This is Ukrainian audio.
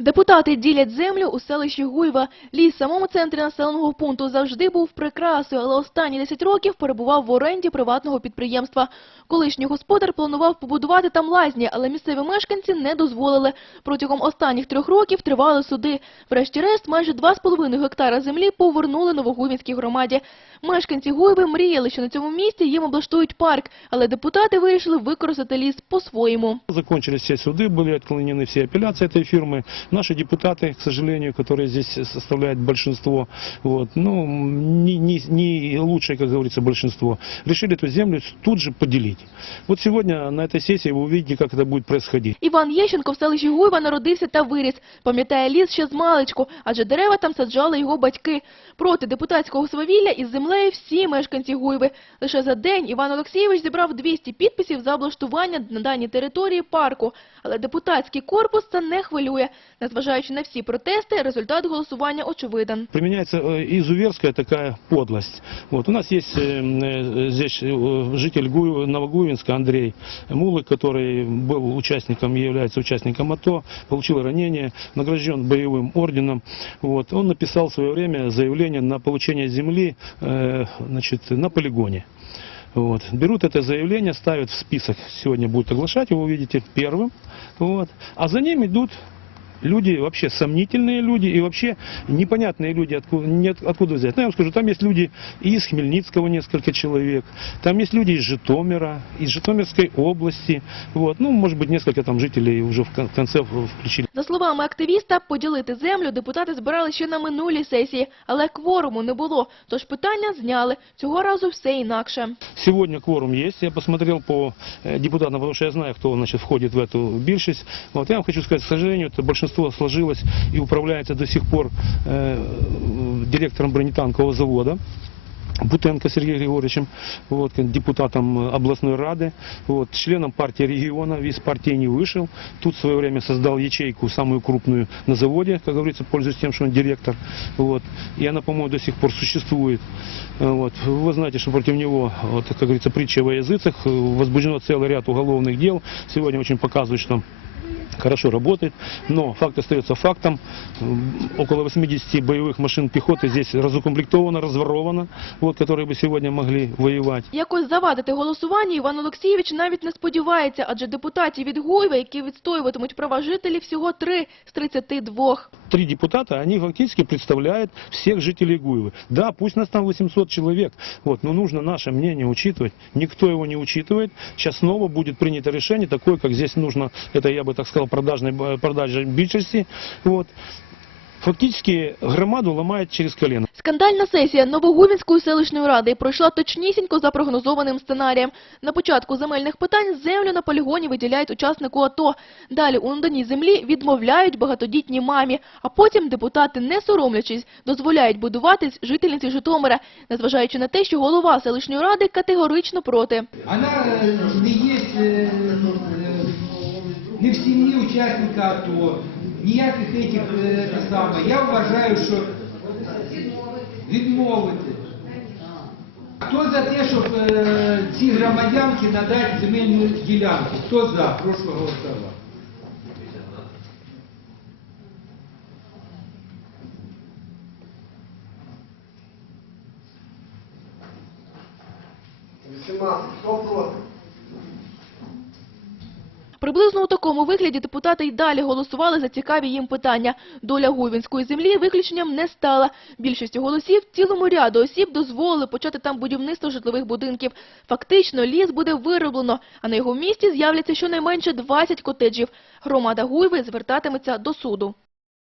Депутати ділять землю у селищі Гуйва. Ліс в самому центрі населеного пункту завжди був прикрасою, але останні 10 років перебував в оренді приватного підприємства. Колишній господар планував побудувати там лазні, але місцеві мешканці не дозволили. Протягом останніх трьох років тривали суди. Врешті-решт, майже 2,5 гектара землі повернули Новогуйвінській громаді. Мешканці Гуйви мріяли, що на цьому місці їм облаштують парк, але депутати вирішили використати ліс по-своєму. Закончились все суды, были отклонены все апелляции этой фирмы. Наши депутаты, к сожалению, которые здесь составляют большинство, вот, ну, не, не, не лучшее, как говорится, большинство, решили эту землю тут же поделить. Вот сегодня на этой сессии вы увидите, как это будет происходить. Іван Єщенко в селищі Гуйва народився та виріс. Пам'ятає ліс ще з маличку, адже дерева там саджали його батьки. Проти депутатського свавілля із землею всі мешканці Гуйви. Лише за день Іван Олексійович зібрав 200 підписів за облаштування на даній території парку. Але депутатський корпус це не хвилює. Незважаючи на всі протести, результат голосування очевиден. Применяется э, изуверская такая подлость. Вот, у нас есть э, э, здесь э, житель Гуй- Новогуевинска Андрей Мулы, который был участником, и является участником АТО, получил ранение, награжден боевым орденом. Вот, он написал в свое время заявление на получение земли э, значит, на полигоне. Вот. Берут это заявление, ставят в список, сегодня будут оглашать, его увидите первым. Вот. А за ним идут люди, вообще сомнительные люди и вообще непонятные люди, откуда, нет, откуда взять. Ну, я вам скажу, там есть люди и из Хмельницкого несколько человек, там есть люди из Житомира, из Житомирской области, вот, ну, может быть, несколько там жителей уже в кон- в конце включили. За словами активіста, поділити землю депутати збирали ще на минулій сесії, але кворуму не було, тож питання зняли. Цього разу все інакше. Сегодня кворум есть, я посмотрел по э, депутатам, потому что я знаю, кто значит, входит в эту більшість. Вот, я вам хочу сказать, к сожалению, это большинство сложилось и управляется до сих пор э, директором бронетанкового завода. Бутенко Сергеем Григорьевичем, вот, как депутатом э, областной рады, вот, членом партии региона, из партии не вышел. Тут в свое время создал ячейку, самую крупную на заводе, как говорится, пользуясь тем, что он директор. Вот, и она, по-моему, до сих пор существует. Э, Вот. Вы знаете, что против него, вот, как говорится, притча во языцах, э, возбуждено целый ряд уголовных дел. Сегодня очень показывает, что хорошо работает, но факт остается фактом. М, Около 80 боевых машин пехоты здесь разукомплектовано, разворовано, вот, которые бы сегодня могли воевать. Якось завадити голосування Іван Олексійович навіть не сподівається, адже депутатів від Гуйва, які відстоюватимуть права жителів, всього три з 32. Три депутата, они фактически представляют всех жителей Гуевы. Да, пусть нас там 800 человек, вот, но нужно наше мнение учитывать. Никто его не учитывает. Сейчас снова будет принято решение, такое, как здесь нужно, это я бы так сказал, продажной, б- продажной більшості. Вот. Фактически громаду ломает через колено. Скандальна сесія Новогувінської селищної ради пройшла точнісінько за прогнозованим сценарієм. На початку земельних питань землю на полігоні виділяють учаснику АТО. Далі у наданій землі відмовляють багатодітній мамі, а потім депутати, не соромлячись, дозволяють будуватись жительниці Житомира, незважаючи на те, що голова селищної ради категорично проти. Она э, не есть э, э, не в сім'ї учасника АТО, ніяких этих е, те саме. Я вважаю, що відмовити. Хто за те, щоб е, ці громадянки надати земельну ділянку? Хто за? Прошу голосувати. Хто проти? Приблизно у такому вигляді депутати й далі голосували за цікаві їм питання. Доля гуйвінської землі виключенням не стала. Більшістю голосів цілому ряду осіб дозволили почати там будівництво житлових будинків. Фактично ліс буде вироблено, а на його місці з'являться щонайменше 20 котеджів. Громада Гуйви звертатиметься до суду.